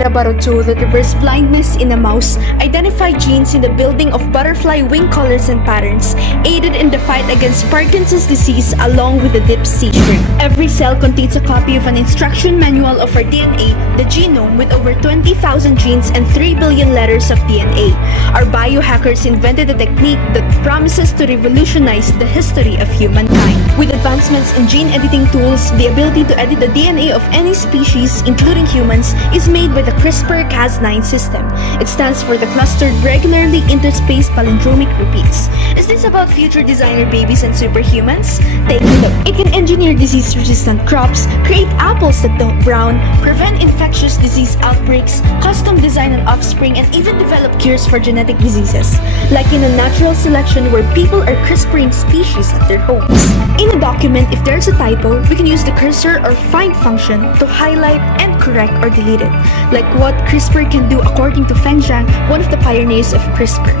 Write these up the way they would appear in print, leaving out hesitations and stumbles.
laboratory that reversed blindness in a mouse, identified genes in the building of butterfly wing colors and patterns, aided in the fight against Parkinson's disease along with the deep sea shrimp. Every cell contains a copy of an instruction manual of our DNA, the genome, with over 20,000 genes and 3 billion letters of DNA. Our biohackers invented a technique that promises to revolutionize the history of humankind. With advancements in gene editing tools, the ability to edit the DNA of any species, including humans, is made by the CRISPR-Cas9 system. It stands for the clustered, regularly interspaced palindromic repeats. Is this about future designer babies and superhumans? Take a look. It can engineer disease-resistant crops, create apples that don't brown, prevent infectious disease outbreaks, custom design an offspring, and even develop cures for genetic diseases. Like in a natural selection where people are CRISPRing species at their homes. In a document, if there's a typo, we can use the cursor or find function to highlight and correct or delete it, like what CRISPR can do according to Feng Zhang, one of the pioneers of CRISPR.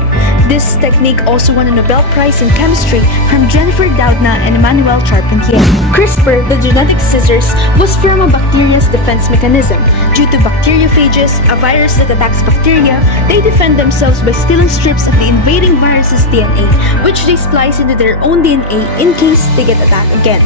This technique also won a Nobel Prize in Chemistry from Jennifer Doudna and Emmanuel Charpentier. CRISPR, the genetic scissors, was from a bacteria's defense mechanism. Due to bacteriophages, a virus that attacks bacteria, they defend themselves by stealing strips of the invading virus's DNA, which they splice into their own DNA in case they get attacked again.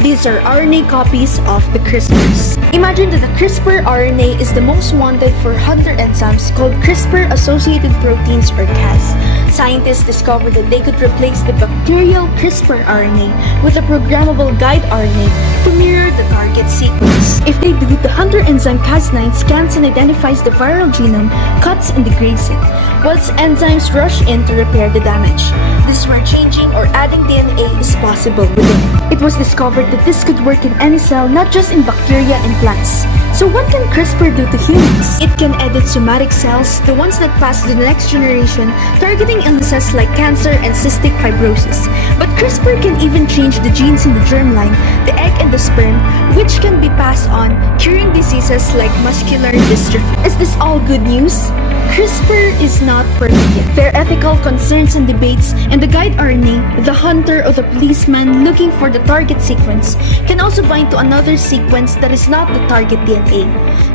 These are RNA copies of the CRISPRs. Imagine that the CRISPR RNA is the most wanted for hunter enzymes called CRISPR-associated proteins or Cas. Scientists discovered that they could replace the bacterial CRISPR RNA with a programmable guide RNA to mirror the target sequence. If they do, the hunter enzyme Cas9 scans and identifies the viral genome, cuts and degrades it, whilst enzymes rush in to repair the damage. This is where changing or adding DNA is possible within. It was discovered that this could work in any cell, not just in bacteria and plants. So what can CRISPR do to humans? It can edit somatic cells, the ones that pass to the next generation, targeting illnesses like cancer and cystic fibrosis. But CRISPR can even change the genes in the germline, the egg and the sperm, which can be passed on, curing diseases like muscular dystrophy. Is this all good news? CRISPR is not perfect yet. There are ethical concerns and debates, and the guide RNA, the hunter or the policeman looking for the target sequence, can also bind to another sequence that is not the target DNA.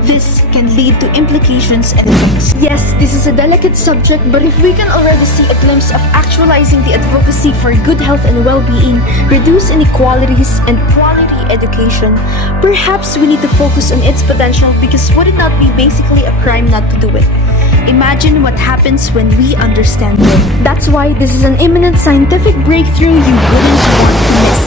This can lead to implications and effects. Yes, this is a delicate subject, but if we can already see a glimpse of actualizing the advocacy for good health and well-being, reduce inequalities, and quality education, perhaps we need to focus on its potential, because would it not be basically a crime not to do it? Imagine what happens when we understand it. That's why this is an imminent scientific breakthrough you wouldn't want to miss.